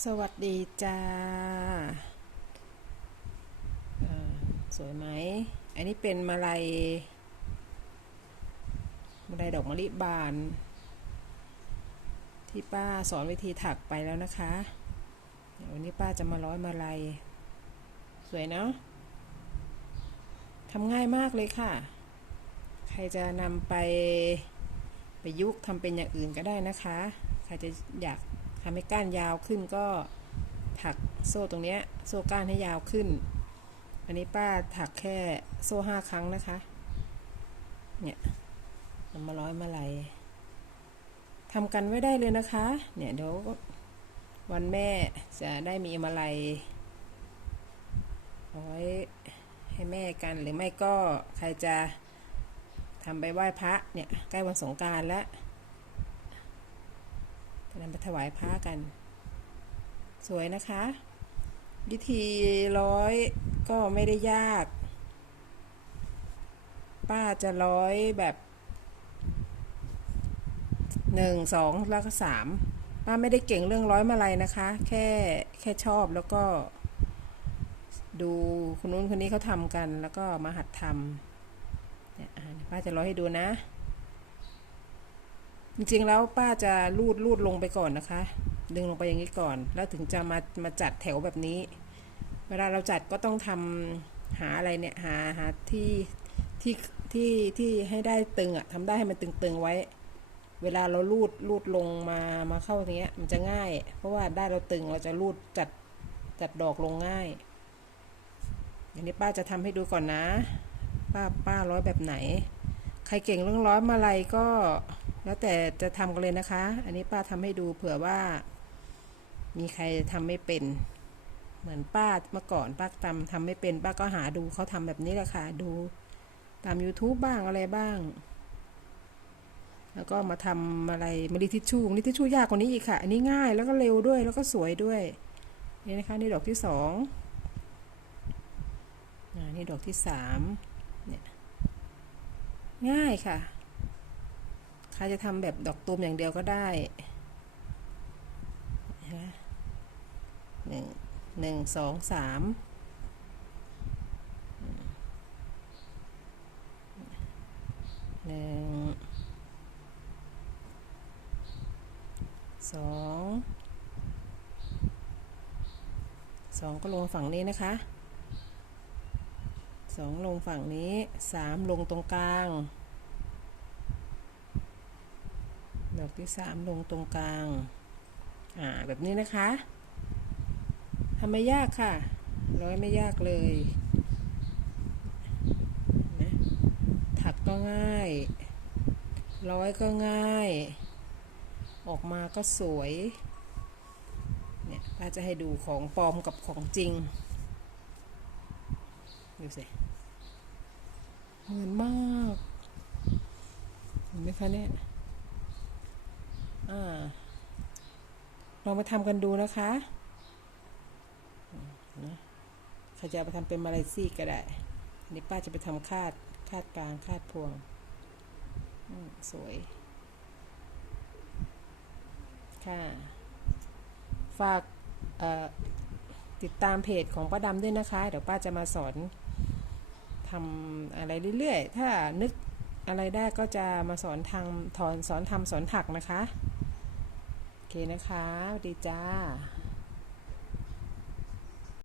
สวัสดีจ้าสวยไหม อันนี้เป็นมาลัย มาลัยดอกมะลิบาน ที่ป้าสอนวิธีถักไปแล้วนะคะววันนี้ป้าจะมาร้อยมาลัย สวยเนาะทำง่ายมากเลยค่ะ ใครจะนำไปประยุกต์ทำเป็นอย่างอื่นก็ได้นะคะ ใครจะอยาก ทำให้ก้านยาวขึ้นก็ถักโซ่ตรงเนี้ยโซ่ก้านให้ยาวขึ้น อันนี้ป้าถักแค่โซ่ห้าครั้งนะคะ เนี่ยนำมาร้อยมาลัยทำกันไว้ได้เลยนะคะ เนี่ยเดี๋ยววันแม่จะได้มีมาลัยร้อยให้แม่กันหรือไม่ก็ใครจะทำไปไหว้พระเนี่ยใกล้วันสงการแล้ว จะนำไปถวายพระกัน สวยนะคะ วิธีร้อยก็ไม่ได้ยาก ป้าจะร้อยแบบหนึ่งสองแล้วก็สามป้าไม่ได้เก่งเรื่องร้อยมาลัยนะคะ แค่แค่ชอบแล้วก็ ดูคนนู้นคนนี้เขาทำกัน แล้วก็มาหัดทำเนี่ยป้าจะร้อยให้ดูนะ จริงๆแล้วป้าจะลูดลูดลงไปก่อนนะคะ ดึงลงไปอย่างนี้ก่อน แล้วถึงจะมามาจัดแถวแบบนี้ เวลาเราจัดก็ต้องทำหาอะไรเนี่ยหาหาที่ที่ที่ที่ให้ได้ตึงอะทำได้ให้มันตึงๆไว้ เวลาเราลูดลูดลงมามาเข้าตรงเนี้ย มันจะง่าย เพราะว่าได้เราตึงเราจะลูดจัดจัดดอกลงง่ายอย่างนี้ป้าจะทำให้ดูก่อนนะ ป้าป้าร้อยแบบไหน ใครเก่งเรื่องร้อยมาลัยก็ แล้วแต่จะทำกันเลยนะคะ อันนี้ป้าทำให้ดูเผื่อว่า มีใครทำไม่เป็น เหมือนป้าเมื่อก่อนป้าทำทำไม่เป็น ป้าก็หาดูเขาทำแบบนี้แหละค่ะ ดูตาม YouTube บ้างอะไรบ้าง แล้วก็มาทำอะไรมาดิทิชชู่ดีทิชชู่ยากกว่านี้อีกค่ะ อันนี้ง่ายแล้วก็เร็วด้วย แล้วก็สวยด้วย นี่นะคะ นี่ดอกที่สองนี่ดอกที่สามเนี่ยง่ายค่ะ จะทำแบบดอกตูมอย่างเดียวก็ได้หนึ่งหนึ่งสองสามหนึ่งสองสองก็ลงฝั่งนี้นะคะสองลงฝั่งนี้สามลงตรงกลาง ดอกที่สามลงตรงกลาง อ่า แบบนี้นะคะทำไม่ยากค่ะ ร้อยไม่ยากเลยนะถักก็ง่าย ร้อยก็ง่าย ออกมาก็สวย เนี่ยป้าจะให้ดูของปลอมกับของจริง ดูสิ เหมือนมาก เห็นไหมคะเนี่ย ลองมาทำกันดูนะคะนะใครจะเอาไปทำเป็นมาลายซี่ก็ได้นนี้ป้าจะไปทำคาดคาดกลางคาดพวงสวย ค่ะ ฝากติดตามเพจของป้าดำด้วยนะคะ เดี๋ยวป้าจะมาสอนทำอะไรเรื่อยๆ ถ้านึกอะไรได้ก็จะมาสอนทางถอนสอนทำสอนถักนะคะ เคนะคะสวัสดีจ้า